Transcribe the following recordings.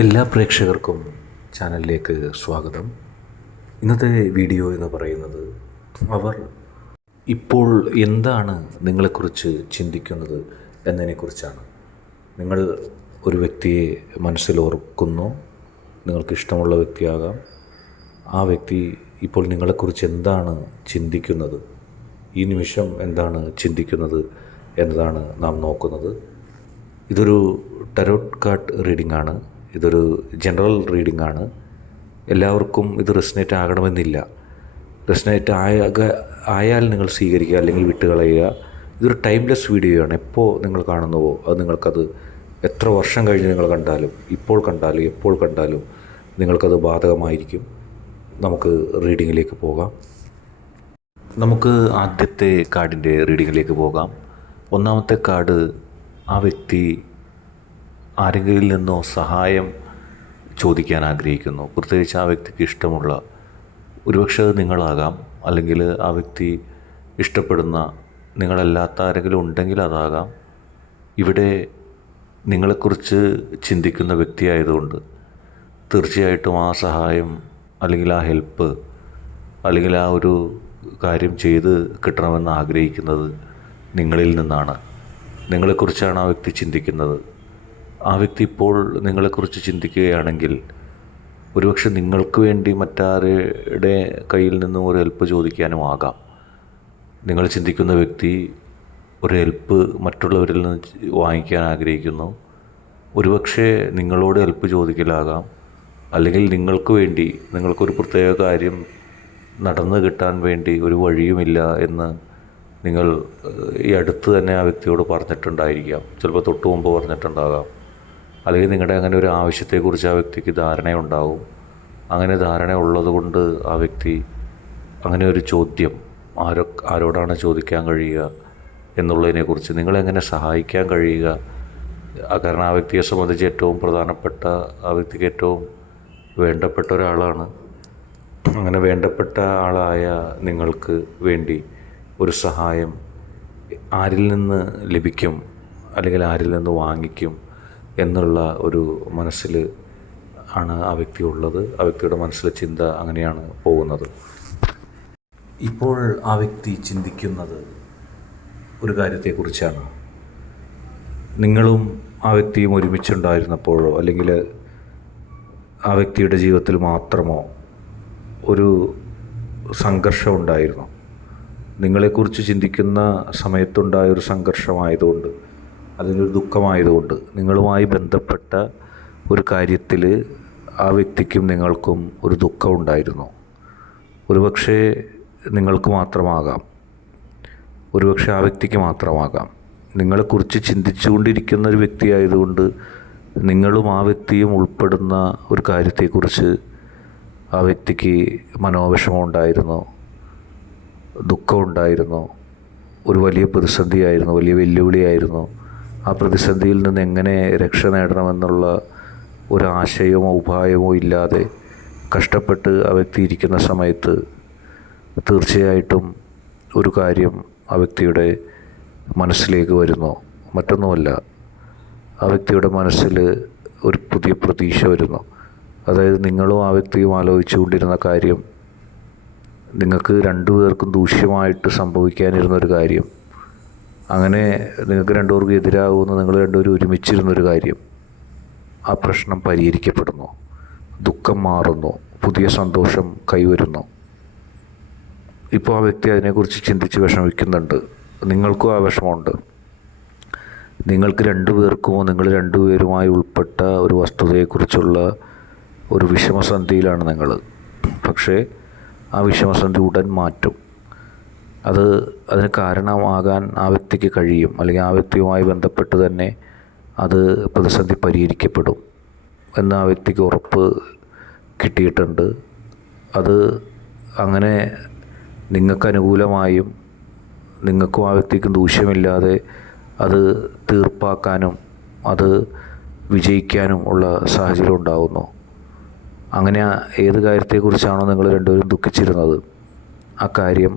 എല്ലാ പ്രേക്ഷകർക്കും ചാനലിലേക്ക് സ്വാഗതം. ഇന്നത്തെ വീഡിയോ എന്ന് പറയുന്നത് അവർ ഇപ്പോൾ എന്താണ് നിങ്ങളെക്കുറിച്ച് ചിന്തിക്കുന്നത് എന്നതിനെക്കുറിച്ചാണ്. നിങ്ങൾ ഒരു വ്യക്തിയെ മനസ്സിൽ ഓർക്കുന്നു, നിങ്ങൾക്കിഷ്ടമുള്ള വ്യക്തിയാകാം. ആ വ്യക്തി ഇപ്പോൾ നിങ്ങളെക്കുറിച്ച് എന്താണ് ചിന്തിക്കുന്നത്, ഈ നിമിഷം എന്താണ് ചിന്തിക്കുന്നത് എന്നതാണ് നാം നോക്കുന്നത്. ഇതൊരു ടാരോട്ട് കാർഡ് റീഡിംഗ് ആണ്. ഇതൊരു ജനറൽ റീഡിംഗ് ആണ്. എല്ലാവർക്കും ഇത് റെസനേറ്റ് ആകണമെന്നില്ല. റെസനേറ്റ് ആയാൽ നിങ്ങൾ സ്വീകരിക്കുക, അല്ലെങ്കിൽ വിട്ടുകളയുക. ഇതൊരു ടൈംലെസ് വീഡിയോ ആണ്. എപ്പോൾ നിങ്ങൾ കാണുന്നുവോ അത് നിങ്ങൾക്കത് എത്ര വർഷം കഴിഞ്ഞ് നിങ്ങൾ കണ്ടാലും, ഇപ്പോൾ കണ്ടാലും എപ്പോൾ കണ്ടാലും നിങ്ങൾക്കത് ബാധകമായിരിക്കും. നമുക്ക് റീഡിങ്ങിലേക്ക് പോകാം. നമുക്ക് ആദ്യത്തെ കാർഡിൻ്റെ റീഡിങ്ങിലേക്ക് പോകാം. ഒന്നാമത്തെ കാർഡ്, ആ വ്യക്തി ആരെങ്കിലും നിന്നോ സഹായം ചോദിക്കാൻ ആഗ്രഹിക്കുന്നു. പ്രത്യേകിച്ച് ആ വ്യക്തിക്ക് ഇഷ്ടമുള്ള, ഒരുപക്ഷെ അത് നിങ്ങളാകാം, അല്ലെങ്കിൽ ആ വ്യക്തി ഇഷ്ടപ്പെടുന്ന നിങ്ങളല്ലാത്ത ആരെങ്കിലും ഉണ്ടെങ്കിൽ അതാകാം. ഇവിടെ നിങ്ങളെക്കുറിച്ച് ചിന്തിക്കുന്ന വ്യക്തിയായതുകൊണ്ട് തീർച്ചയായിട്ടും ആ സഹായം അല്ലെങ്കിൽ ആ ഹെൽപ്പ് അല്ലെങ്കിൽ ആ ഒരു കാര്യം ചെയ്ത് കിട്ടണമെന്ന് ആഗ്രഹിക്കുന്നത് നിങ്ങളിൽ നിന്നാണ്. നിങ്ങളെക്കുറിച്ചാണ് ആ വ്യക്തി ചിന്തിക്കുന്നത്. ആ വ്യക്തി ഇപ്പോൾ നിങ്ങളെക്കുറിച്ച് ചിന്തിക്കുകയാണെങ്കിൽ ഒരുപക്ഷെ നിങ്ങൾക്ക് വേണ്ടി മറ്റാരുടെ കയ്യിൽ നിന്നും ഒരു ഹെൽപ്പ് ചോദിക്കാനും ആകാം. നിങ്ങൾ ചിന്തിക്കുന്ന വ്യക്തി ഒരു ഹെൽപ്പ് മറ്റുള്ളവരിൽ നിന്ന് വാങ്ങിക്കാൻ ആഗ്രഹിക്കുന്നു. ഒരുപക്ഷെ നിങ്ങളോട് ഹെൽപ്പ് ചോദിക്കലാകാം, അല്ലെങ്കിൽ നിങ്ങൾക്ക് വേണ്ടി, നിങ്ങൾക്കൊരു പ്രത്യേക കാര്യം നടന്നു കിട്ടാൻ വേണ്ടി ഒരു വഴിയുമില്ല എന്ന് നിങ്ങൾ ഈ അടുത്ത് തന്നെ ആ വ്യക്തിയോട് പറഞ്ഞിട്ടുണ്ടായിരിക്കാം. ചിലപ്പോൾ തൊട്ട് മുമ്പ് പറഞ്ഞിട്ടുണ്ടാകാം. അല്ലെങ്കിൽ നിങ്ങളുടെ അങ്ങനെ ഒരു ആവശ്യത്തെക്കുറിച്ച് ആ വ്യക്തിക്ക് ധാരണയുണ്ടാവും. അങ്ങനെ ധാരണ ഉള്ളത് കൊണ്ട് ആ വ്യക്തി അങ്ങനെ ഒരു ചോദ്യം ആരോടാണ് ചോദിക്കാൻ കഴിയുക എന്നുള്ളതിനെക്കുറിച്ച്, നിങ്ങളെങ്ങനെ സഹായിക്കാൻ കഴിയുക, കാരണം ആ വ്യക്തിയെ സംബന്ധിച്ച് ഏറ്റവും പ്രധാനപ്പെട്ട, ആ വ്യക്തിക്ക് ഏറ്റവും വേണ്ടപ്പെട്ട ഒരാളാണ്. അങ്ങനെ വേണ്ടപ്പെട്ട ആളായ നിങ്ങൾക്ക് വേണ്ടി ഒരു സഹായം ആരിൽ നിന്ന് ലഭിക്കും, അല്ലെങ്കിൽ ആരിൽ നിന്ന് വാങ്ങിക്കും എന്നുള്ള ഒരു മനസ്സിൽ ആണ് ആ വ്യക്തി ഉള്ളത്. ആ വ്യക്തിയുടെ മനസ്സിലെ ചിന്ത അങ്ങനെയാണ് പോകുന്നത്. ഇപ്പോൾ ആ വ്യക്തി ചിന്തിക്കുന്നത് ഒരു കാര്യത്തെക്കുറിച്ചാണ്. നിങ്ങളും ആ വ്യക്തിയും ഒരുമിച്ചുണ്ടായിരുന്നപ്പോഴോ, അല്ലെങ്കിൽ ആ വ്യക്തിയുടെ ജീവിതത്തിൽ മാത്രമോ ഒരു സംഘർഷം ഉണ്ടായിരുന്നു. നിങ്ങളെക്കുറിച്ച് ചിന്തിക്കുന്ന സമയത്തുണ്ടായൊരു സംഘർഷമായതുകൊണ്ട്, അതിനൊരു ദുഃഖമായതുകൊണ്ട്, നിങ്ങളുമായി ബന്ധപ്പെട്ട ഒരു കാര്യത്തിൽ ആ വ്യക്തിക്കും നിങ്ങൾക്കും ഒരു ദുഃഖമുണ്ടായിരുന്നു. ഒരുപക്ഷെ നിങ്ങൾക്ക് മാത്രമാകാം, ഒരുപക്ഷെ ആ വ്യക്തിക്ക് മാത്രമാകാം. നിങ്ങളെക്കുറിച്ച് ചിന്തിച്ചുകൊണ്ടിരിക്കുന്ന ഒരു വ്യക്തിയായതുകൊണ്ട് നിങ്ങളും ആ വ്യക്തിയും ഉൾപ്പെടുന്ന ഒരു കാര്യത്തെക്കുറിച്ച് ആ വ്യക്തിക്ക് മനോവിഷമമുണ്ടായിരുന്നു, ദുഃഖമുണ്ടായിരുന്നു, ഒരു വലിയ പ്രതിസന്ധിയായിരുന്നു, വലിയ വെല്ലുവിളിയായിരുന്നു. ആ പ്രതിസന്ധിയിൽ നിന്ന് എങ്ങനെ രക്ഷ നേടണമെന്നുള്ള ഒരാശയമോ ഉപായമോ ഇല്ലാതെ കഷ്ടപ്പെട്ട് ആ വ്യക്തി ഇരിക്കുന്ന സമയത്ത് തീർച്ചയായിട്ടും ഒരു കാര്യം ആ വ്യക്തിയുടെ മനസ്സിലേക്ക് വരുന്നു. മറ്റൊന്നുമല്ല, ആ വ്യക്തിയുടെ മനസ്സിൽ ഒരു പുതിയ പ്രതീക്ഷ വരുന്നു. അതായത് നിങ്ങളും ആ വ്യക്തിയും ആലോചിച്ചു കൊണ്ടിരുന്ന കാര്യം, നിങ്ങൾക്ക് രണ്ടുപേർക്കും ദൂഷ്യമായിട്ട് സംഭവിക്കാനിരുന്നൊരു കാര്യം, അങ്ങനെ നിങ്ങൾക്ക് രണ്ടുപേർക്കും എതിരാകുന്ന, നിങ്ങൾ രണ്ടുപേരും ഒരുമിച്ചിരുന്നൊരു കാര്യം, ആ പ്രശ്നം പരിഹരിക്കപ്പെടുന്നു, ദുഃഖം മാറുന്നു, പുതിയ സന്തോഷം കൈവരുന്നു. ഇപ്പോൾ ആ വ്യക്തി അതിനെക്കുറിച്ച് ചിന്തിച്ച് വിഷമിക്കുന്നുണ്ട്. നിങ്ങൾക്കും ആ വിഷമമുണ്ട്. നിങ്ങൾക്ക് രണ്ടുപേർക്കുമോ, നിങ്ങൾ രണ്ടുപേരുമായി ഉൾപ്പെട്ട ഒരു വസ്തുതയെക്കുറിച്ചുള്ള ഒരു വിഷമസന്ധിയിലാണ് നിങ്ങൾ. പക്ഷേ ആ വിഷമസന്ധി ഉടൻ മാറ്റും. അതിന് കാരണമാകാൻ ആ വ്യക്തിക്ക് കഴിയും, അല്ലെങ്കിൽ ആ വ്യക്തിയുമായി ബന്ധപ്പെട്ട് തന്നെ അത് പ്രതിസന്ധി പരിഹരിക്കപ്പെടും എന്ന് ആ വ്യക്തിക്ക് ഉറപ്പ് കിട്ടിയിട്ടുണ്ട്. അത് അങ്ങനെ നിങ്ങൾക്ക് അനുകൂലമായും നിങ്ങൾക്കും ആ വ്യക്തിക്കും ദൂഷ്യമില്ലാതെ അത് തീർപ്പാക്കാനും അത് വിജയിക്കാനും ഉള്ള സാഹചര്യം ഉണ്ടാകുന്നു. അങ്ങനെ ഏത് കാര്യത്തെക്കുറിച്ചാണോ നിങ്ങൾ രണ്ടുപേരും ദുഃഖിച്ചിരുന്നത്, ആ കാര്യം,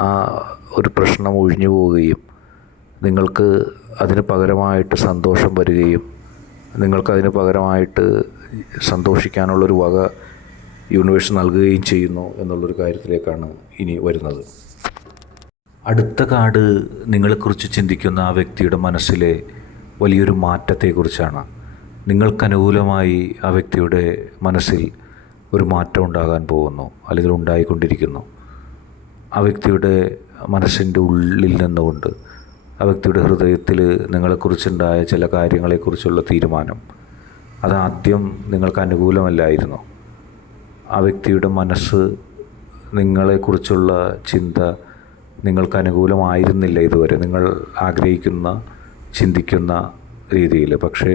ആ ഒരു പ്രശ്നം ഒഴിഞ്ഞു പോവുകയും നിങ്ങൾക്ക് അതിന് പകരമായിട്ട് സന്തോഷം വരികയും നിങ്ങൾക്കതിന് പകരമായിട്ട് സന്തോഷിക്കാനുള്ളൊരു വക യൂണിവേഴ്സ് നൽകുകയും ചെയ്യുന്നു എന്നുള്ളൊരു കാര്യത്തിലേക്കാണ് ഇനി വരുന്നത്. അടുത്ത കാർഡ് നിങ്ങളെക്കുറിച്ച് ചിന്തിക്കുന്ന ആ വ്യക്തിയുടെ മനസ്സിലെ വലിയൊരു മാറ്റത്തെക്കുറിച്ചാണ്. നിങ്ങൾക്കനുകൂലമായി ആ വ്യക്തിയുടെ മനസ്സിൽ ഒരു മാറ്റം ഉണ്ടാകാൻ പോകുന്നു, അല്ലെങ്കിൽ ഉണ്ടായിക്കൊണ്ടിരിക്കുന്നു. ആ വ്യക്തിയുടെ മനസ്സിൻ്റെ ഉള്ളിൽ നിന്നുകൊണ്ട് ആ വ്യക്തിയുടെ ഹൃദയത്തിൽ നിങ്ങളെക്കുറിച്ചുണ്ടായ ചില കാര്യങ്ങളെക്കുറിച്ചുള്ള തീരുമാനം അതാദ്യം നിങ്ങൾക്ക് അനുകൂലമല്ലായിരുന്നു. ആ വ്യക്തിയുടെ മനസ്സ് നിങ്ങളെക്കുറിച്ചുള്ള ചിന്ത നിങ്ങൾക്ക് അനുകൂലമായിരുന്നില്ല ഇതുവരെ, നിങ്ങൾ ആഗ്രഹിക്കുന്ന ചിന്തിക്കുന്ന രീതിയിൽ. പക്ഷേ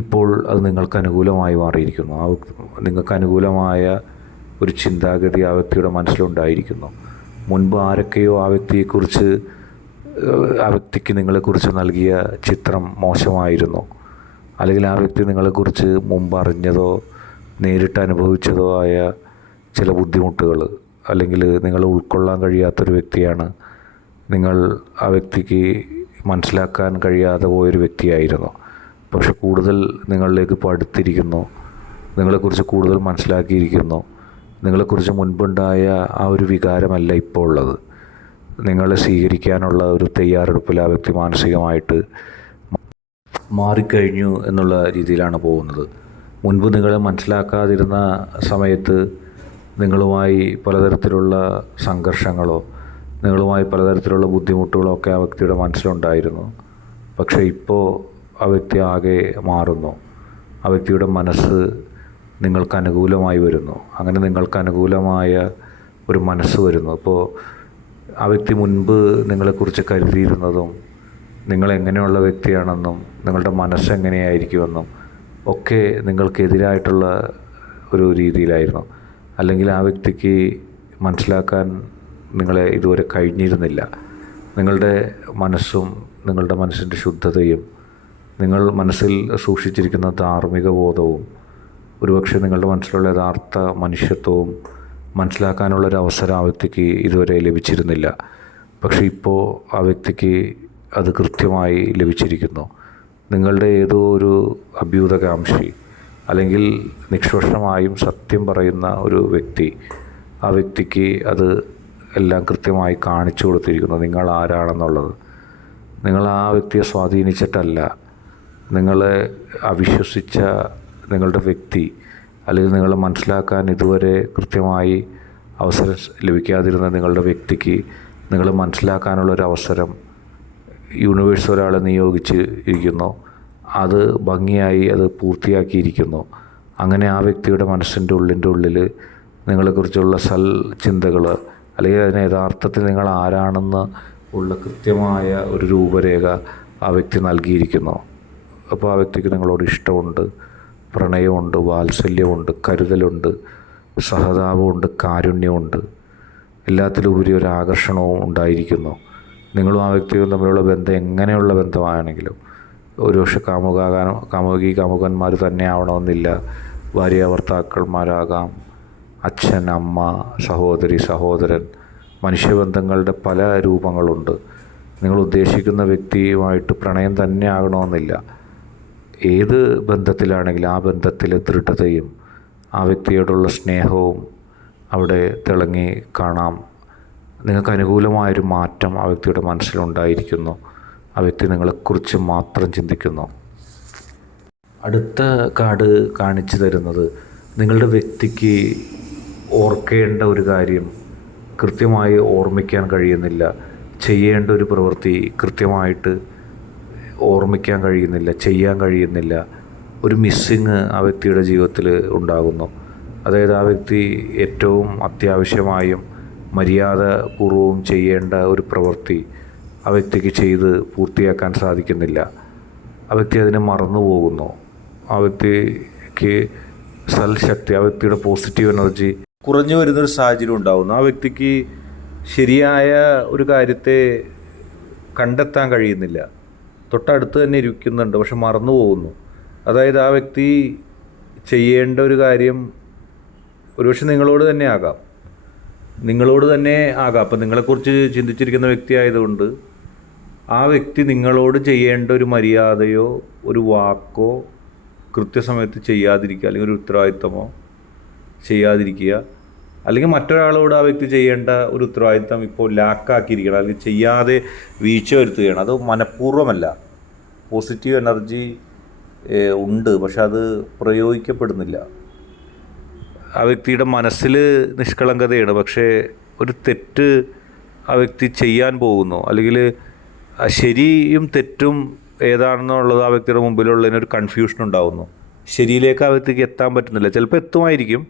ഇപ്പോൾ അത് നിങ്ങൾക്ക് അനുകൂലമായി മാറിയിരിക്കുന്നു. നിങ്ങൾക്ക് അനുകൂലമായ ഒരു ചിന്താഗതി ആ വ്യക്തിയുടെ മനസ്സിലുണ്ടായിരിക്കുന്നു. മുൻപ് ആരൊക്കെയോ ആ വ്യക്തിക്ക് നിങ്ങളെക്കുറിച്ച് നൽകിയ ചിത്രം മോശമായിരുന്നു, അല്ലെങ്കിൽ ആ വ്യക്തി നിങ്ങളെക്കുറിച്ച് മുമ്പ് അറിഞ്ഞതോ നേരിട്ട് അനുഭവിച്ചതോ ആയ ചില ബുദ്ധിമുട്ടുകൾ, അല്ലെങ്കിൽ നിങ്ങൾ ഉൾക്കൊള്ളാൻ കഴിയാത്തൊരു വ്യക്തിയാണ്, നിങ്ങൾ ആ വ്യക്തിക്ക് മനസ്സിലാക്കാൻ കഴിയാതെ പോയൊരു വ്യക്തിയായിരുന്നു. പക്ഷെ കൂടുതൽ നിങ്ങളിലേക്ക് ഇപ്പോൾ അടുത്തിരിക്കുന്നു, നിങ്ങളെക്കുറിച്ച് കൂടുതൽ മനസ്സിലാക്കിയിരിക്കുന്നു. നിങ്ങളെക്കുറിച്ച് മുൻപുണ്ടായ ആ ഒരു വികാരമല്ല ഇപ്പോൾ ഉള്ളത്. നിങ്ങളെ സ്വീകരിക്കാനുള്ള ഒരു തയ്യാറെടുപ്പിൽ ആ വ്യക്തി മാനസികമായിട്ട് മാറിക്കഴിഞ്ഞു എന്നുള്ള രീതിയിലാണ് പോകുന്നത്. മുൻപ് നിങ്ങളെ മനസ്സിലാക്കാതിരുന്ന സമയത്ത് നിങ്ങളുമായി പലതരത്തിലുള്ള സംഘർഷങ്ങളോ നിങ്ങളുമായി പലതരത്തിലുള്ള ബുദ്ധിമുട്ടുകളോ ഒക്കെ ആ വ്യക്തിയുടെ മനസ്സിലുണ്ടായിരുന്നു. പക്ഷേ ഇപ്പോൾ ആ വ്യക്തി ആകെ മാറുന്നു. ആ വ്യക്തിയുടെ മനസ്സ് നിങ്ങൾക്ക് അനുകൂലമായി വരുന്നു. അങ്ങനെ നിങ്ങൾക്ക് അനുകൂലമായ ഒരു മനസ്സ് വരുന്നു. ഇപ്പോൾ ആ വ്യക്തി മുൻപ് നിങ്ങളെക്കുറിച്ച് കരുതിയിരുന്നതും നിങ്ങളെങ്ങനെയുള്ള വ്യക്തിയാണെന്നും നിങ്ങളുടെ മനസ്സെങ്ങനെയായിരിക്കുമെന്നും ഒക്കെ നിങ്ങൾക്കെതിരായിട്ടുള്ള ഒരു രീതിയിലായിരുന്നു. അല്ലെങ്കിൽ ആ വ്യക്തിക്ക് മനസ്സിലാക്കാൻ നിങ്ങളെ ഇതുവരെ കഴിഞ്ഞിരുന്നില്ല. നിങ്ങളുടെ മനസ്സും നിങ്ങളുടെ മനസ്സിൻ്റെ ശുദ്ധതയും നിങ്ങൾ മനസ്സിൽ സൂക്ഷിച്ചിരിക്കുന്ന ധാർമ്മിക ബോധവും ഒരുപക്ഷെ നിങ്ങളുടെ മനസ്സിലുള്ള യഥാർത്ഥ മനുഷ്യത്വവും മനസ്സിലാക്കാനുള്ളൊരവസരം ആ വ്യക്തിക്ക് ഇതുവരെ ലഭിച്ചിരുന്നില്ല. പക്ഷേ ഇപ്പോൾ ആ വ്യക്തിക്ക് അത് കൃത്യമായി ലഭിച്ചിരിക്കുന്നു. നിങ്ങളുടെ ഏതോ ഒരു അഭ്യുതകാംക്ഷി അല്ലെങ്കിൽ നിഷ്പക്ഷമായും സത്യം പറയുന്ന ഒരു വ്യക്തി, ആ വ്യക്തിക്ക് അത് എല്ലാം കൃത്യമായി കാണിച്ചു കൊടുത്തിരിക്കുന്നു, നിങ്ങൾ ആരാണെന്നുള്ളത്. നിങ്ങൾ ആ വ്യക്തിയെ സ്വാധീനിച്ചിട്ടല്ല, നിങ്ങളെ അവിശ്വസിച്ച നിങ്ങളുടെ വ്യക്തി അല്ലെങ്കിൽ നിങ്ങളെ മനസ്സിലാക്കാൻ ഇതുവരെ കൃത്യമായി അവസരം ലഭിക്കാതിരുന്ന നിങ്ങളുടെ വ്യക്തിക്ക് നിങ്ങളെ മനസ്സിലാക്കാനുള്ളൊരവസരം യൂണിവേഴ്സ് ഒരാളെ നിയോഗിച്ച് ഇരിക്കുന്നു. അത് ഭംഗിയായി അത് പൂർത്തിയാക്കിയിരിക്കുന്നു. അങ്ങനെ ആ വ്യക്തിയുടെ മനസ്സിൻ്റെ ഉള്ളിൽ നിങ്ങളെക്കുറിച്ചുള്ള ചിന്തകൾ അല്ലെങ്കിൽ അതിന് യഥാർത്ഥത്തിൽ നിങ്ങൾ ആരാണെന്ന് ഉള്ള കൃത്യമായ ഒരു രൂപരേഖ ആ വ്യക്തി നൽകിയിരിക്കുന്നു. അപ്പോൾ ആ വ്യക്തിക്ക് നിങ്ങളോട് ഇഷ്ടമുണ്ട്, പ്രണയമുണ്ട്, വാത്സല്യമുണ്ട്, കരുതലുണ്ട്, സഹതാപമുണ്ട്, കാരുണ്യമുണ്ട്, എല്ലാത്തിലുപരി ഒരു ആകർഷണവും ഉണ്ടായിരിക്കുന്നു. നിങ്ങളും ആ വ്യക്തിയും തമ്മിലുള്ള ബന്ധം എങ്ങനെയുള്ള ബന്ധമാണെങ്കിലും ഒരുപക്ഷെ കാമുകന്മാർ തന്നെ ആവണമെന്നില്ല, ഭാര്യ ഭർത്താക്കന്മാരാകാം, അച്ഛൻ അമ്മ, സഹോദരി സഹോദരൻ, മനുഷ്യബന്ധങ്ങളുടെ പല രൂപങ്ങളുണ്ട്. നിങ്ങൾ ഉദ്ദേശിക്കുന്ന വ്യക്തിയുമായിട്ട് പ്രണയം തന്നെ ആകണമെന്നില്ല. ഏത് ബന്ധത്തിലാണെങ്കിലും ആ ബന്ധത്തിലെ ദൃഢതയും ആ വ്യക്തിയോടുള്ള സ്നേഹവും അവിടെ തിളങ്ങി കാണാം. നിങ്ങൾക്ക് അനുകൂലമായൊരു മാറ്റം ആ വ്യക്തിയുടെ മനസ്സിലുണ്ടായിരിക്കുന്നു. ആ വ്യക്തി നിങ്ങളെക്കുറിച്ച് മാത്രം ചിന്തിക്കുന്നു. അടുത്ത കാർഡ് കാണിച്ചു തരുന്നത് നിങ്ങളുടെ വ്യക്തിക്ക് ഓർക്കേണ്ട ഒരു കാര്യം കൃത്യമായി ഓർമ്മിക്കാൻ കഴിയുന്നില്ല, ചെയ്യേണ്ട ഒരു പ്രവൃത്തി കൃത്യമായിട്ട് ഓർമ്മിക്കാൻ കഴിയുന്നില്ല, ചെയ്യാൻ കഴിയുന്നില്ല. ഒരു മിസ്സിങ് ആ വ്യക്തിയുടെ ജീവിതത്തിൽ ഉണ്ടാകുന്നു. അതായത് ആ വ്യക്തി ഏറ്റവും അത്യാവശ്യമായും മര്യാദപൂർവ്വം ചെയ്യേണ്ട ഒരു പ്രവൃത്തി ആ വ്യക്തിക്ക് ചെയ്ത് പൂർത്തിയാക്കാൻ സാധിക്കുന്നില്ല. ആ വ്യക്തി അതിനെ മറന്നു പോകുന്നു. ആ വ്യക്തിക്ക് സൽശക്തി, ആ വ്യക്തിയുടെ പോസിറ്റീവ് എനർജി കുറഞ്ഞു വരുന്നൊരു സാഹചര്യം ഉണ്ടാകുന്നു. ആ വ്യക്തിക്ക് ശരിയായ ഒരു കാര്യത്തെ കണ്ടെത്താൻ കഴിയുന്നില്ല. തൊട്ടടുത്ത് തന്നെ ഇരിക്കുന്നുണ്ട്, പക്ഷെ മറന്നു പോകുന്നു. അതായത് ആ വ്യക്തി ചെയ്യേണ്ട ഒരു കാര്യം ഒരുപക്ഷെ നിങ്ങളോട് തന്നെ ആകാം. അപ്പം നിങ്ങളെക്കുറിച്ച് ചിന്തിച്ചിരിക്കുന്ന വ്യക്തി ആയതുകൊണ്ട് ആ വ്യക്തി നിങ്ങളോട് ചെയ്യേണ്ട ഒരു മര്യാദയോ ഒരു വാക്കോ കൃത്യസമയത്ത് ചെയ്യാതിരിക്കുക, അല്ലെങ്കിൽ ഒരു ഉത്തരവാദിത്തമോ ചെയ്യാതിരിക്കുക, അല്ലെങ്കിൽ മറ്റൊരാളോട് ആ വ്യക്തി ചെയ്യേണ്ട ഒരു ഉത്തരവാദിത്തം ഇപ്പോൾ ലാക്കാക്കിയിരിക്കണം, അല്ലെങ്കിൽ ചെയ്യാതെ വീഴ്ച വരുത്തുകയാണ്. അത് മനഃപൂർവ്വമല്ല. പോസിറ്റീവ് എനർജി ഉണ്ട്, പക്ഷെ അത് പ്രയോഗിക്കപ്പെടുന്നില്ല. ആ വ്യക്തിയുടെ മനസ്സിൽ നിഷ്കളങ്കതയാണ്, പക്ഷേ ഒരു തെറ്റ് ആ വ്യക്തി ചെയ്യാൻ പോകുന്നു, അല്ലെങ്കിൽ ശരിയും തെറ്റും ഏതാണെന്നുള്ളത് ആ വ്യക്തിയുടെ മുമ്പിലുള്ളതിനൊരു കൺഫ്യൂഷൻ ഉണ്ടാകുന്നു. ശരിയിലേക്ക് ആ വ്യക്തിക്ക് എത്താൻ പറ്റുന്നില്ല. ചിലപ്പോൾ എത്തുമായിരിക്കും,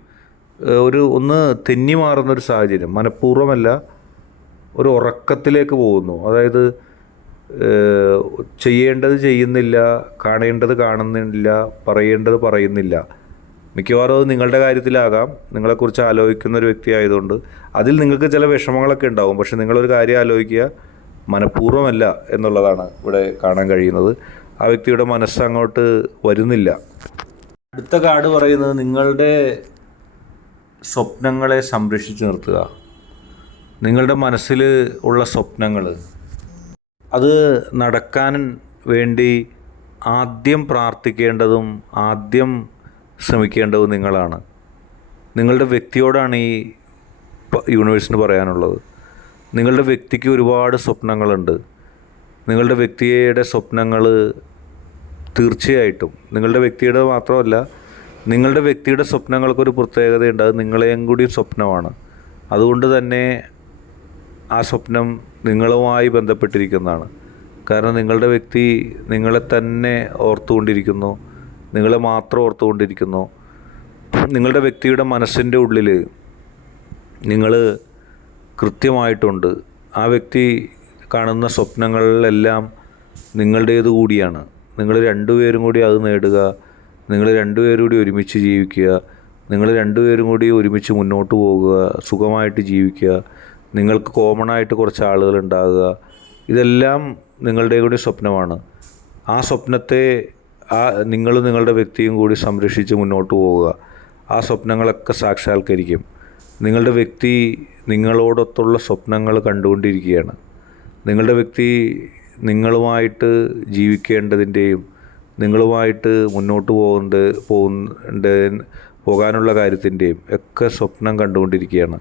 ഒന്ന് തെന്നി മാറുന്നൊരു സാഹചര്യം. മനഃപൂർവ്വമല്ല, ഒരു ഉറക്കത്തിലേക്ക് പോകുന്നു. അതായത് ചെയ്യേണ്ടത് ചെയ്യുന്നില്ല, കാണേണ്ടത് കാണുന്നില്ല, പറയേണ്ടത് പറയുന്നില്ല. മിക്കവാറും അത് നിങ്ങളുടെ കാര്യത്തിലാകാം. നിങ്ങളെക്കുറിച്ച് ആലോചിക്കുന്ന ഒരു വ്യക്തി ആയതുകൊണ്ട് അതിൽ നിങ്ങൾക്ക് ചില വിഷമങ്ങളൊക്കെ ഉണ്ടാവും. പക്ഷെ നിങ്ങളൊരു കാര്യം ആലോചിക്കുക, മനഃപൂർവ്വമല്ല എന്നുള്ളതാണ് ഇവിടെ കാണാൻ കഴിയുന്നത്. ആ വ്യക്തിയുടെ മനസ്സ് അങ്ങോട്ട് വരുന്നില്ല. അടുത്ത കാർഡ് പറയുന്നത് നിങ്ങളുടെ സ്വപ്നങ്ങളെ സംരക്ഷിച്ചു നിർത്തുക. നിങ്ങളുടെ മനസ്സിൽ ഉള്ള സ്വപ്നങ്ങൾ അത് നടക്കാൻ വേണ്ടി ആദ്യം പ്രാർത്ഥിക്കേണ്ടതും ആദ്യം ശ്രമിക്കേണ്ടതും നിങ്ങളാണ്. നിങ്ങളുടെ വ്യക്തിയോടാണ് ഈ യൂണിവേഴ്സിന് പറയാനുള്ളത്. നിങ്ങളുടെ വ്യക്തിക്ക് ഒരുപാട് സ്വപ്നങ്ങളുണ്ട്. നിങ്ങളുടെ വ്യക്തിയുടെ സ്വപ്നങ്ങൾ തീർച്ചയായിട്ടും നിങ്ങളുടെ വ്യക്തിയുടെ മാത്രമല്ല, നിങ്ങളുടെ വ്യക്തിയുടെ സ്വപ്നങ്ങൾക്കൊരു പ്രത്യേകതയുണ്ട്. അത് നിങ്ങളെയും കൂടി സ്വപ്നമാണ്. അതുകൊണ്ട് തന്നെ ആ സ്വപ്നം നിങ്ങളുമായി ബന്ധപ്പെട്ടിരിക്കുന്നതാണ്. കാരണം നിങ്ങളുടെ വ്യക്തി നിങ്ങളെ തന്നെ ഓർത്തുകൊണ്ടിരിക്കുന്നു, നിങ്ങളെ മാത്രം ഓർത്തുകൊണ്ടിരിക്കുന്നു. നിങ്ങളുടെ വ്യക്തിയുടെ മനസ്സിൻ്റെ ഉള്ളിൽ നിങ്ങൾ കൃത്യമായിട്ടുണ്ട്. ആ വ്യക്തി കാണുന്ന സ്വപ്നങ്ങളിലെല്ലാം നിങ്ങളുടേത് കൂടിയാണ്. നിങ്ങൾ രണ്ടുപേരും കൂടി അത് നേടുക, നിങ്ങൾ രണ്ടുപേരും കൂടി ഒരുമിച്ച് ജീവിക്കുക, നിങ്ങൾ രണ്ടുപേരും കൂടി ഒരുമിച്ച് മുന്നോട്ട് പോകുക, സുഖമായിട്ട് ജീവിക്കുക, നിങ്ങൾക്ക് കോമണായിട്ട് കുറച്ച് ആളുകൾ ഉണ്ടാകുക, ഇതെല്ലാം നിങ്ങളുടെ കൂടി സ്വപ്നമാണ്. ആ സ്വപ്നത്തെ നിങ്ങളുടെ വ്യക്തിയും കൂടി സംരക്ഷിച്ച് മുന്നോട്ട് പോവുക. ആ സ്വപ്നങ്ങളൊക്കെ സാക്ഷാത്കരിക്കും. നിങ്ങളുടെ വ്യക്തി നിങ്ങളോടൊത്തുള്ള സ്വപ്നങ്ങൾ കണ്ടുകൊണ്ടിരിക്കുകയാണ്. നിങ്ങളുടെ വ്യക്തി നിങ്ങളുമായിട്ട് ജീവിക്കേണ്ടതിൻ്റെയും നിങ്ങളുമായിട്ട് മുന്നോട്ട് പോകാനുള്ള കാര്യത്തിൻ്റെയും ഒക്കെ സ്വപ്നം കണ്ടുകൊണ്ടിരിക്കുകയാണ്.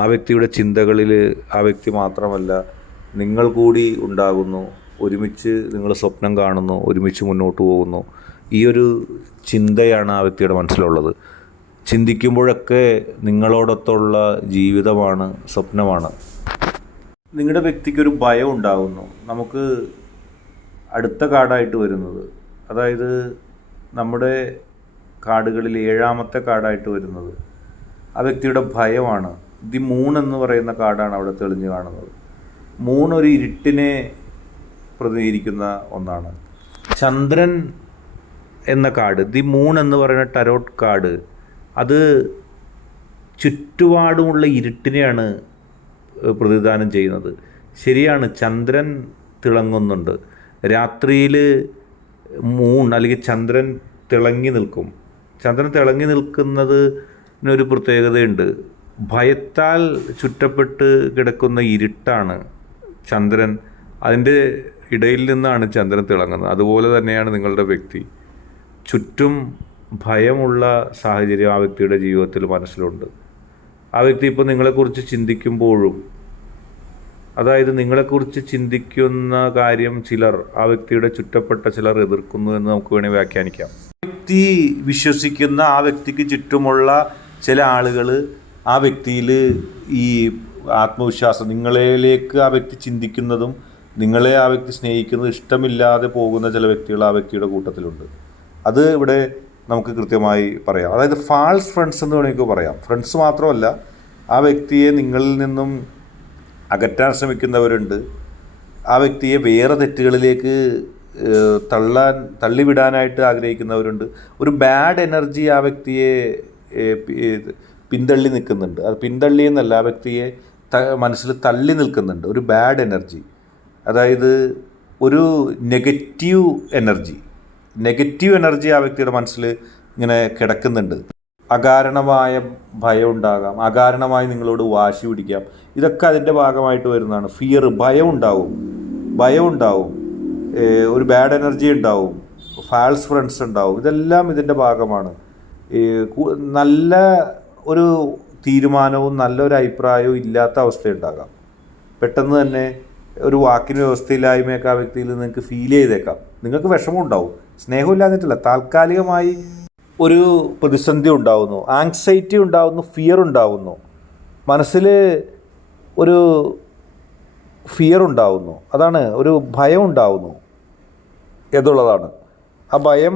ആ വ്യക്തിയുടെ ചിന്തകളിൽ ആ വ്യക്തി മാത്രമല്ല, നിങ്ങൾ കൂടി ഉണ്ടാകുന്നു. ഒരുമിച്ച് നിങ്ങൾ സ്വപ്നം കാണുന്നു, ഒരുമിച്ച് മുന്നോട്ട് പോകുന്നു. ഈ ഒരു ചിന്തയാണ് ആ വ്യക്തിയുടെ മനസ്സിലുള്ളത്. ചിന്തിക്കുമ്പോഴൊക്കെ നിങ്ങളോടൊത്തുള്ള ജീവിതമാണ്, സ്വപ്നമാണ്. നിങ്ങളുടെ വ്യക്തിക്കൊരു ഭയം ഉണ്ടാകുന്നു. നമുക്ക് അടുത്ത കാർഡായിട്ട് വരുന്നത്, അതായത് നമ്മുടെ കാർഡുകളിൽ 7ാമത്തെ കാർഡായിട്ട് വരുന്നത് ആ വ്യക്തിയുടെ ഭയമാണ്. ദി മൂൺ എന്ന് പറയുന്ന കാർഡാണ് അവിടെ തെളിഞ്ഞു കാണുന്നത്. മൂൺ ഒരു ഇരുട്ടിനെ പ്രതിനിധീകരിക്കുന്ന ഒന്നാണ്. ചന്ദ്രൻ എന്ന കാർഡ്, ദി മൂൺ എന്ന് പറയുന്ന ടരോട്ട് കാർഡ്, അത് ചുറ്റുപാടുമുള്ള ഇരുട്ടിനെയാണ് പ്രതിദാനം ചെയ്യുന്നത്. ശരിയാണ്, ചന്ദ്രൻ തിളങ്ങുന്നുണ്ട്. രാത്രിയിൽ മൂൺ അല്ലെങ്കിൽ ചന്ദ്രൻ തിളങ്ങി നിൽക്കും. ചന്ദ്രൻ തിളങ്ങി നിൽക്കുന്നതിനൊരു പ്രത്യേകതയുണ്ട്. ഭയത്താൽ ചുറ്റപ്പെട്ട് കിടക്കുന്ന ഇരുട്ടാണ് ചന്ദ്രൻ. അതിൻ്റെ ഇടയിൽ നിന്നാണ് ചന്ദ്രൻ തിളങ്ങുന്നത്. അതുപോലെ തന്നെയാണ് നിങ്ങളുടെ വ്യക്തി. ചുറ്റും ഭയമുള്ള സാഹചര്യം ആ വ്യക്തിയുടെ ജീവിതത്തിൽ മനസ്സിലുണ്ട്. ആ വ്യക്തി ഇപ്പോൾ നിങ്ങളെക്കുറിച്ച് ചിന്തിക്കുമ്പോഴും, അതായത് നിങ്ങളെക്കുറിച്ച് ചിന്തിക്കുന്ന കാര്യം ആ വ്യക്തിയുടെ ചുറ്റപ്പെട്ട ചിലർ എതിർക്കുന്നു എന്ന് നമുക്ക് വേണമെങ്കിൽ വ്യാഖ്യാനിക്കാം. വ്യക്തി വിശ്വസിക്കുന്ന ആ വ്യക്തിക്ക് ചുറ്റുമുള്ള ചില ആളുകൾ ആ വ്യക്തിയിൽ ഈ ആത്മവിശ്വാസം, നിങ്ങളിലേക്ക് ആ വ്യക്തി ചിന്തിക്കുന്നതും നിങ്ങളെ ആ വ്യക്തി സ്നേഹിക്കുന്നത് ഇഷ്ടമില്ലാതെ പോകുന്ന ചില വ്യക്തികൾ ആ വ്യക്തിയുടെ കൂട്ടത്തിലുണ്ട്. അത് ഇവിടെ നമുക്ക് കൃത്യമായി പറയാം. അതായത് ഫാൾസ് ഫ്രണ്ട്സ് എന്ന് വേണമെങ്കിൽ പറയാം. ഫ്രണ്ട്സ് മാത്രമല്ല, ആ വ്യക്തിയെ നിങ്ങളിൽ നിന്നും അകറ്റാൻ ശ്രമിക്കുന്നവരുണ്ട്. ആ വ്യക്തിയെ വേറെ തെറ്റുകളിലേക്ക് തള്ളിവിടാനായിട്ട് ആഗ്രഹിക്കുന്നവരുണ്ട്. ഒരു ബാഡ് എനർജി ആ വ്യക്തിയെ പിന്തള്ളി നിൽക്കുന്നുണ്ട്. അത് പിന്തള്ളി എന്നല്ല, ആ വ്യക്തിയെ മനസ്സിൽ തള്ളി നിൽക്കുന്നുണ്ട് ഒരു ബാഡ് എനർജി. അതായത് ഒരു നെഗറ്റീവ് എനർജി ആ വ്യക്തിയുടെ മനസ്സിൽ ഇങ്ങനെ കിടക്കുന്നുണ്ട്. അകാരണമായ ഭയം ഉണ്ടാകാം, അകാരണമായി നിങ്ങളോട് വാശി പിടിക്കാം. ഇതൊക്കെ അതിൻ്റെ ഭാഗമായിട്ട് വരുന്നതാണ്. ഭയം ഉണ്ടാവും, ഒരു ബാഡ് എനർജി ഉണ്ടാവും, ഫാൾസ് ഫ്രണ്ട്സ് ഉണ്ടാവും. ഇതെല്ലാം ഇതിൻ്റെ ഭാഗമാണ്. ഈ നല്ല ഒരു തീരുമാനവും നല്ലൊരു അഭിപ്രായവും ഇല്ലാത്ത അവസ്ഥയുണ്ടാകാം. പെട്ടെന്ന് തന്നെ ഒരു വാക്കിന് വ്യവസ്ഥയില്ലായ്മയൊക്കെ ആ വ്യക്തിയിൽ നിങ്ങൾക്ക് ഫീൽ ചെയ്തേക്കാം. നിങ്ങൾക്ക് വിഷമം ഉണ്ടാവും, സ്നേഹമില്ലാഞ്ഞിട്ടില്ല, താൽക്കാലികമായി ഒരു പ്രതിസന്ധി ഉണ്ടാവുന്നു, ആങ്സൈറ്റി ഉണ്ടാവുന്നു, ഫിയർ ഉണ്ടാവുന്നു, മനസ്സിൽ ഒരു ഫിയർ ഉണ്ടാവുന്നു, അതാണ് ഒരു ഭയം ഉണ്ടാവുന്നു എന്നുള്ളതാണ്. ആ ഭയം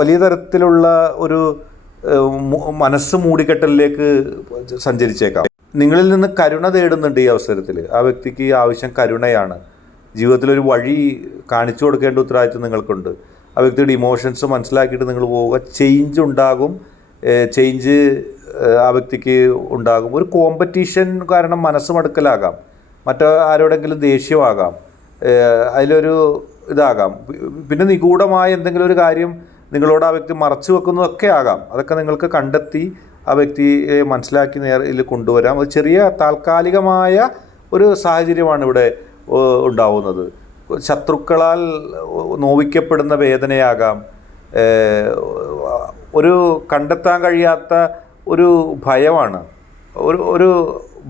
വലിയ തരത്തിലുള്ള ഒരു മനസ്സ് മൂടിക്കെട്ടലിലേക്ക് സഞ്ചരിച്ചേക്കാം. നിങ്ങളിൽ നിന്ന് കരുണ തേടുന്നുണ്ട് ഈ അവസരത്തിൽ. ആ വ്യക്തിക്ക് ആവശ്യം കരുണയാണ്. ജീവിതത്തിലൊരു വഴി കാണിച്ചു കൊടുക്കേണ്ട ഉത്തരവാദിത്വം നിങ്ങൾക്കുണ്ട്. ആ വ്യക്തിയുടെ ഇമോഷൻസ് മനസ്സിലാക്കിയിട്ട് നിങ്ങൾ പോവുക. ചേഞ്ച് ഉണ്ടാകും, ചേഞ്ച് ആ വ്യക്തിക്ക് ഉണ്ടാകും. ഒരു കോമ്പറ്റീഷൻ കാരണം മനസ്സ് മടുക്കലാകാം, മറ്റാരോടെങ്കിലും ദേഷ്യമാകാം, അതിലൊരു ഇതാകാം. പിന്നെ നിഗൂഢമായ എന്തെങ്കിലും ഒരു കാര്യം നിങ്ങളോട് ആ വ്യക്തി മറച്ചു വെക്കുന്നതൊക്കെ ആകാം. അതൊക്കെ നിങ്ങൾക്ക് കണ്ടെത്തി ആ വ്യക്തിയെ മനസ്സിലാക്കി നേരിൽ കൊണ്ടുവരാം. ഒരു ചെറിയ താൽക്കാലികമായ ഒരു സാഹചര്യമാണ് ഇവിടെ ഉണ്ടാവുന്നത്. ശത്രുക്കളാൽ നോവിക്കപ്പെടുന്ന വേദനയാകാം, ഒരു കണ്ടെത്താൻ കഴിയാത്ത ഒരു ഭയമാണ്, ഒരു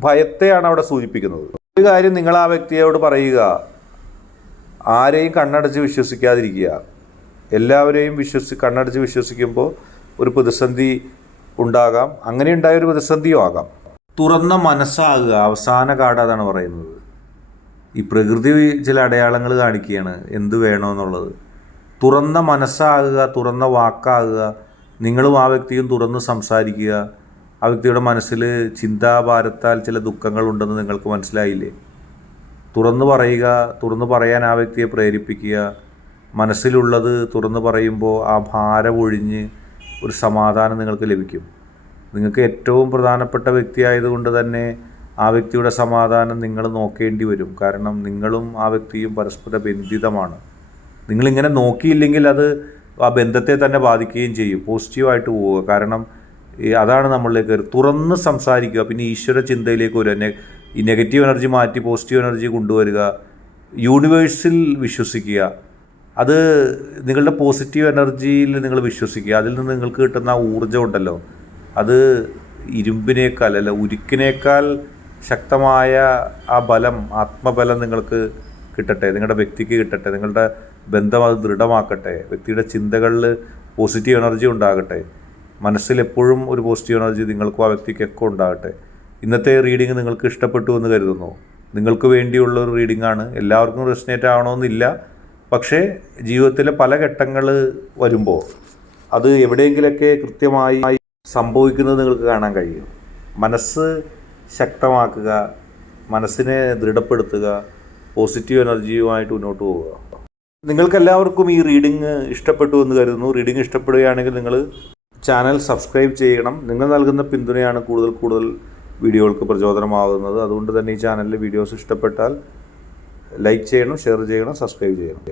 ഭയത്തെയാണ് അവിടെ സൂചിപ്പിക്കുന്നത്. ഒരു കാര്യം നിങ്ങൾ ആ വ്യക്തിയോട് പറയുക, ആരെയും കണ്ണടച്ച് വിശ്വസിക്കാതിരിക്കുക. എല്ലാവരെയും കണ്ണടച്ച് വിശ്വസിക്കുമ്പോൾ ഒരു പ്രതിസന്ധി ഉണ്ടാകാം. അങ്ങനെ ഉണ്ടായൊരു പ്രതിസന്ധിയും ആകാം. തുറന്ന മനസ്സാകുക, അവസാന കാർഡ് അതാണ് പറയുന്നത്. ഈ പ്രകൃതി ചില അടയാളങ്ങൾ കാണിക്കുകയാണ് എന്ത് വേണമെന്നുള്ളത്. തുറന്ന മനസ്സാകുക, തുറന്ന വാക്കാകുക. നിങ്ങളും ആ വ്യക്തിയും തുറന്ന് സംസാരിക്കുക. ആ വ്യക്തിയുടെ മനസ്സിൽ ചിന്താഭാരത്താൽ ചില ദുഃഖങ്ങളുണ്ടെന്ന് നിങ്ങൾക്ക് മനസ്സിലായില്ലേ? തുറന്നു പറയുക, തുറന്നു പറയാൻ ആ വ്യക്തിയെ പ്രേരിപ്പിക്കുക. മനസ്സിലുള്ളത് തുറന്നു പറയുമ്പോൾ ആ ഭാരം ഒഴിഞ്ഞ് ഒരു സമാധാനം നിങ്ങൾക്ക് ലഭിക്കും. നിങ്ങൾക്ക് ഏറ്റവും പ്രധാനപ്പെട്ട വ്യക്തിയായതുകൊണ്ട് തന്നെ ആ വ്യക്തിയുടെ സമാധാനം നിങ്ങൾ നോക്കേണ്ടി വരും. കാരണം നിങ്ങളും ആ വ്യക്തിയും പരസ്പര ബന്ധിതമാണ്. നിങ്ങളിങ്ങനെ നോക്കിയില്ലെങ്കിൽ അത് ആ ബന്ധത്തെ തന്നെ ബാധിക്കുകയും ചെയ്യും. പോസിറ്റീവായിട്ട് പോവുക. കാരണം അതാണ് നമ്മളിലേക്ക് തുറന്ന് സംസാരിക്കുക. പിന്നെ ഈശ്വര ചിന്തയിലേക്ക് വരിക. ഈ നെഗറ്റീവ് എനർജി മാറ്റി പോസിറ്റീവ് എനർജി കൊണ്ടുവരിക. യൂണിവേഴ്സിൽ വിശ്വസിക്കുക. അത് നിങ്ങളുടെ പോസിറ്റീവ് എനർജിയിൽ നിങ്ങൾ വിശ്വസിക്കുക. അതിൽ നിന്ന് നിങ്ങൾക്ക് കിട്ടുന്ന ആ ഊർജ്ജം ഉണ്ടല്ലോ, അത് ഇരുമ്പിനേക്കാൾ അല്ല ഉരുക്കിനേക്കാൾ ശക്തമായ ആ ബലം, ആത്മബലം നിങ്ങൾക്ക് കിട്ടട്ടെ, നിങ്ങളുടെ വ്യക്തിക്ക് കിട്ടട്ടെ. നിങ്ങളുടെ ബന്ധം അത് ദൃഢമാക്കട്ടെ. വ്യക്തിയുടെ ചിന്തകളിൽ പോസിറ്റീവ് എനർജി ഉണ്ടാകട്ടെ. മനസ്സിൽ എപ്പോഴും ഒരു പോസിറ്റീവ് എനർജി നിങ്ങൾക്കും ആ വ്യക്തിക്കൊക്കെ ഉണ്ടാകട്ടെ. ഇന്നത്തെ റീഡിങ് നിങ്ങൾക്ക് ഇഷ്ടപ്പെട്ടു എന്ന് കരുതുന്നു. നിങ്ങൾക്ക് വേണ്ടിയുള്ള ഒരു റീഡിങ്ങാണ്. എല്ലാവർക്കും റെസനേറ്റ് ആവണമെന്നില്ല. പക്ഷേ ജീവിതത്തിലെ പല ഘട്ടങ്ങൾ വരുമ്പോൾ അത് എവിടെയെങ്കിലൊക്കെ കൃത്യമായി സംഭവിക്കുന്നത് നിങ്ങൾക്ക് കാണാൻ കഴിയും. മനസ്സ് ശക്തമാക്കുക, മനസ്സിനെ ദൃഢപ്പെടുത്തുക, പോസിറ്റീവ് എനർജിയുമായിട്ട് മുന്നോട്ട് പോവുക. നിങ്ങൾക്കെല്ലാവർക്കും ഈ റീഡിങ് ഇഷ്ടപ്പെട്ടു എന്ന് കരുതുന്നു. റീഡിങ് ഇഷ്ടപ്പെടുകയാണെങ്കിൽ നിങ്ങൾ ചാനൽ സബ്സ്ക്രൈബ് ചെയ്യണം. നിങ്ങൾ നൽകുന്ന പിന്തുണയാണ് കൂടുതൽ വീഡിയോകൾക്ക് പ്രചോദനമാകുന്നത്. അതുകൊണ്ട് തന്നെ ഈ ചാനലിലെ വീഡിയോസ് ഇഷ്ടപ്പെട്ടാൽ ലൈക്ക് ചെയ്യണം, ഷെയർ ചെയ്യണം, സബ്സ്ക്രൈബ് ചെയ്യണം.